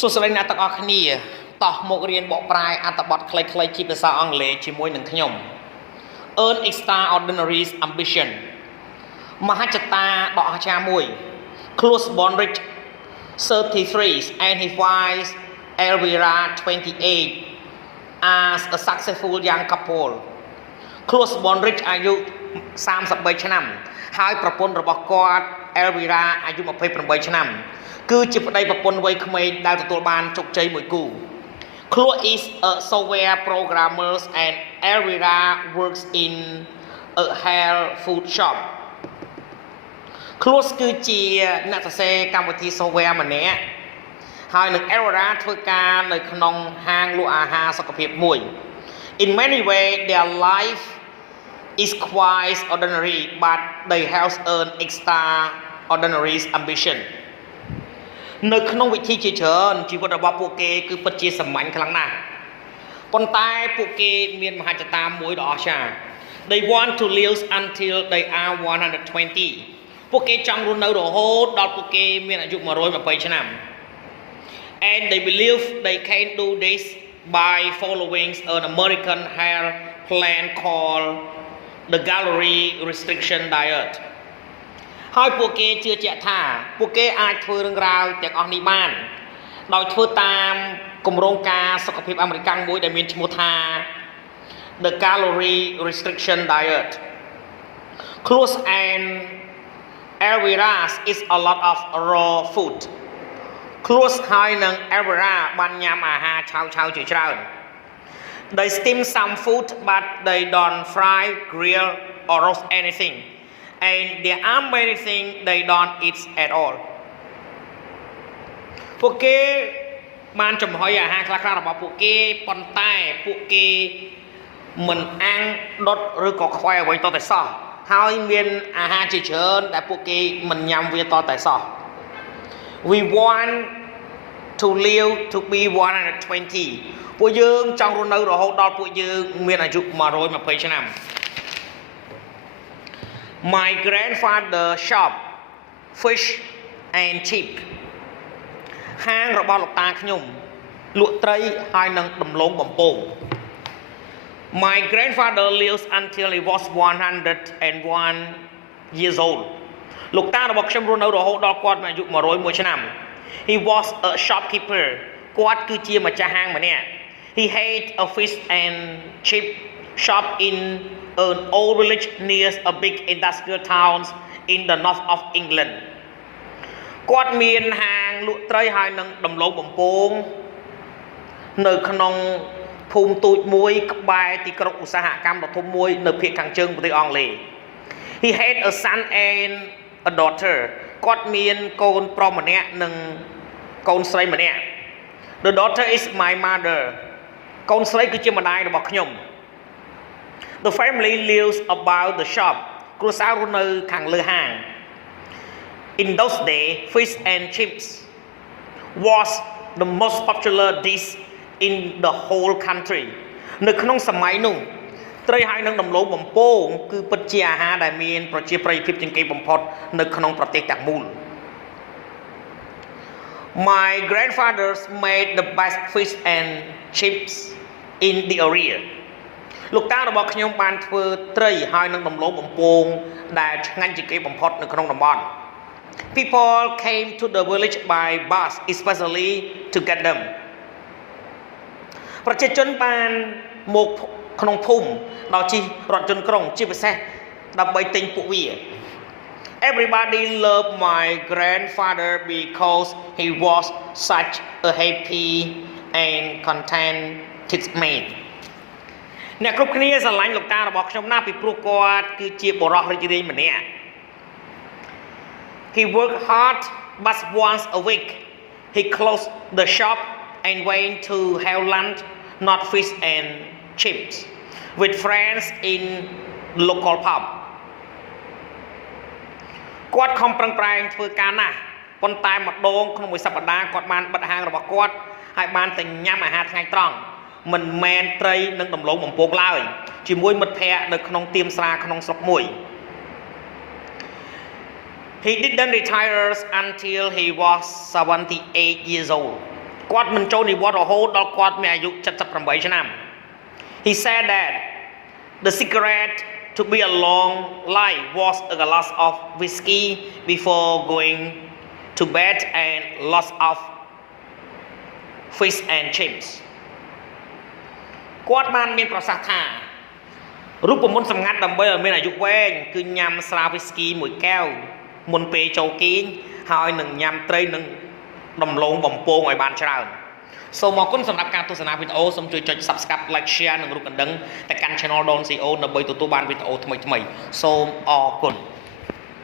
សួស្តីអ្នកទាំងអស់គ្នាតោះមករៀនបកប្រែអត្ថបទខ្លីៗជាភាសាអង់គ្លេសជាមួយនឹងខ្ញុំ Earn extraordinary ambition មហិច្ឆតាដ៏អស្ចារ្យមួយ Close Bondrich 33 and his wife Elvira 28 as a successful young couple Close Bondrich អាយុ33ឆ្នាំហើយប្រពន្ធរបស់គាត់ Elvira អាយុ28ឆ្នាំគឺជាប្តីប្រពន្ធវ័យក្មេងដែលទទួលបានជោគជ័យមួយគូ Chloe is a software programmer and Elvira works in a health food shop Chloe គឺជាអ្នកសរសេរកម្មវិធី software ម្នាក់ហើយនឹង Elvira ធ្វើការនៅក្នុងហាងលក់អាហារសុខភាពមួយ In many ways their life is quite ordinary but they have an extraordinary ambition នៅក្នុងវិធីជាច្រើនជីវិតរបស់ពួកគេគឺពិតជាសាមញ្ញខ្លាំងណាស់ប៉ុន្តែពួកគេមានមហិច្ឆតាមួយដ៏អស្ចារ្យ They want to live until they are 120 ពួកគេចង់រស់នៅរហូតដល់ពួកគេមានអាយុ120ឆ្នាំ And they believe they can do this by following an American health plan called the Calorie Restriction Dietហើយពួកគេជឿជាក់ថាពួកគេអាចធ្វើរឿងរ៉ាវទាំងអស់នេះបានដោយធ្វើតាមគម្រោងការសុខភាពអាមេរិកមួយដែលមានឈ្មោះថា The Calorie Restriction Diet Close and Elvira is a lot of raw food Close ហើយនិង Elvira បានញ៉ាំអាហារឆៅៗជាច្រើន They steam some food but they don't fry, grill or roast anything and there are many things they don't eat at all ពួកគេបានចំហុយអាហារខ្លះៗរបស់ពួកគេប៉ុន្តែពួកគេមិនអាំងដុតឬក៏ខ្វែអ្វីតតែសោះហើយមានអាហារជាច្រើនដែលពួកគេមិនញ៉ាំវាតតែសោះ We want to live to be 120 ពួកយើងចង់រស់នៅរហូតដល់ពួកយើងមានអាយុ120ឆ្នាំMy grandfather shop fish and chip ហាងរបស់លោកតាខ្ញុំលក់ត្រីហើយនិងដំឡូងបំពង My grandfather lives until he was 101 years old លោកតារបស់ខ្ញុំរស់នៅរហូតដល់គាត់មានអាយុ101ឆ្នាំ He was a shopkeeper គាត់គឺជាម្ចាស់ហាងម្នាក់ He had a fish and chip shop in an old village near a big industrial town in the north of England គាត់មានហាងលក់ត្រីហើយនិងដំឡូងបំពងនៅក្នុងភូមិទូចមួយក្បែរទីក្រុងឧស្សាហកម្មដ៏ធំមួយនៅភាគខាងជើងប្រទេសអង់គ្លេស He had a son and a daughter គាត់មានកូនប្រុសម្នាក់និងកូនស្រីម្នាក់ The daughter is my mother កូនស្រីគឺជាម្ដាយរបស់ខ្ញុំThe family lives about the shop គ្រួសាររស់នៅខាងលើហាង In those days fish and chips was the most popular dish in the whole country នៅក្នុងសម័យនោះត្រីហើយនិងដំឡូងបំពងគឺពិតជាអាហារដែលមានប្រជាប្រិយភាពជាងគេបំផុតនៅក្នុងប្រទេសទាំងមូល My grandfathers made the best fish and chips in the areaលោកតារបស់ខ្ញុំបានធ្វើត្រីហើយនិងដំឡូងបំពងដែលឆ្ងាញ់ជាងគេបំផុតនៅក្នុងតំបន់ People came to the village by bus especially to get them ប្រជាជនបានមកក្នុងភូមិដោយជិះរថយន្តក្រុងជាពិសេសដើម្បីទិញពួកវា Everybody loved my grandfather because he was such a happy and contented manអ្នកគ្រប់គ្នាស្រឡាញ់លោកតារបស់ខ្ញុំណាស់ពីព្រោះគាត់គឺជាបុរសរីករាយម្នាក់ He worked hard but once a week he closed the shop and went to have lunch not fish and chips with friends in local pub គាត់ខំប្រឹងប្រែងធ្វើការណាស់ប៉ុន្តែម្ដងក្នុងមួយសប្តាហ៍គាត់បានបិទហាងរបស់គាត់ហើយបានតែញ៉ាំអាហារថ្ងៃត្រង់មិនមែនត្រីនិងដំឡូងបំពងឡើយជាមួយមិត្តភ័ក្តិនៅក្នុងទៀមស្រាក្នុងស្រុកមួយ He didn't retire until he was 78 years old គាត់មិនចូលនិវត្តន៍រហូតដល់គាត់មានអាយុ78ឆ្នាំ He said that the secret to be a long life was a glass of whiskey before going to bed and lots of fish and chips គាត់បានមានប្រសាសន៍ថារូបមន្តសម្ងាត់ដើម្បីឲ្យមានអាយុវែងគឺញ៉ាំស្រា whisky មួយកែវមុនពេលចូលគេងហើយនឹងញ៉ាំត្រីនិងដំឡូងបំពងឲ្យបានច្រើនសូមអរគុណសម្រាប់ការទស្សនាវីដេអូសូមជួយចុច Subscribe Like Share និងរូបកណ្ដឹងទៅកាន់ Channel Don CEO ដើម្បីទទួលបានវីដេអូថ្មីៗសូមអរគុណ